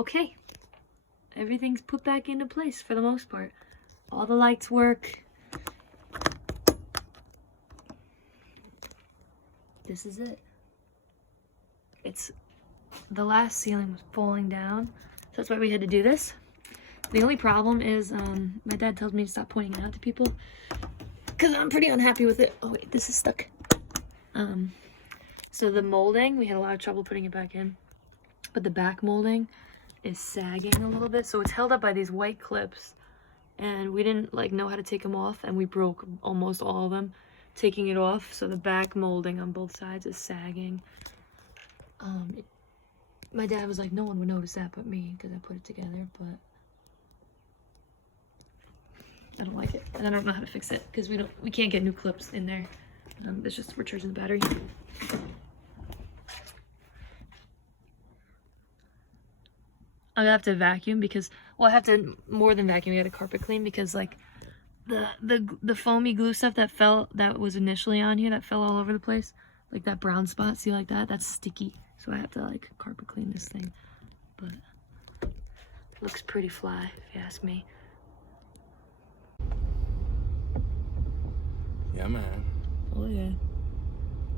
okay. Everything's put back into place for the most part. All the lights work. This is it. It's the last ceiling was falling down, so that's why we had to do this. The only problem is my dad tells me to stop pointing it out to people because I'm pretty unhappy with it. Oh wait, this is stuck. So the molding, we had a lot of trouble putting it back in, but the back molding is sagging a little bit, so it's held up by these white clips, and we didn't like know how to take them off, and we broke almost all of them taking it off. So the back molding on both sides is sagging. My dad was like, no one would notice that but me because I put it together, but I don't like it, and I don't know how to fix it because we can't get new clips in there. It's just we're charging the battery. I'm gonna have to vacuum because, well, I have to more than vacuum. We got to carpet clean because like the foamy glue stuff that was initially on here that fell all over the place, like that brown spot. See, like that's sticky. So I have to like carpet clean this thing, but it looks pretty fly if you ask me. Yeah, man. Oh yeah.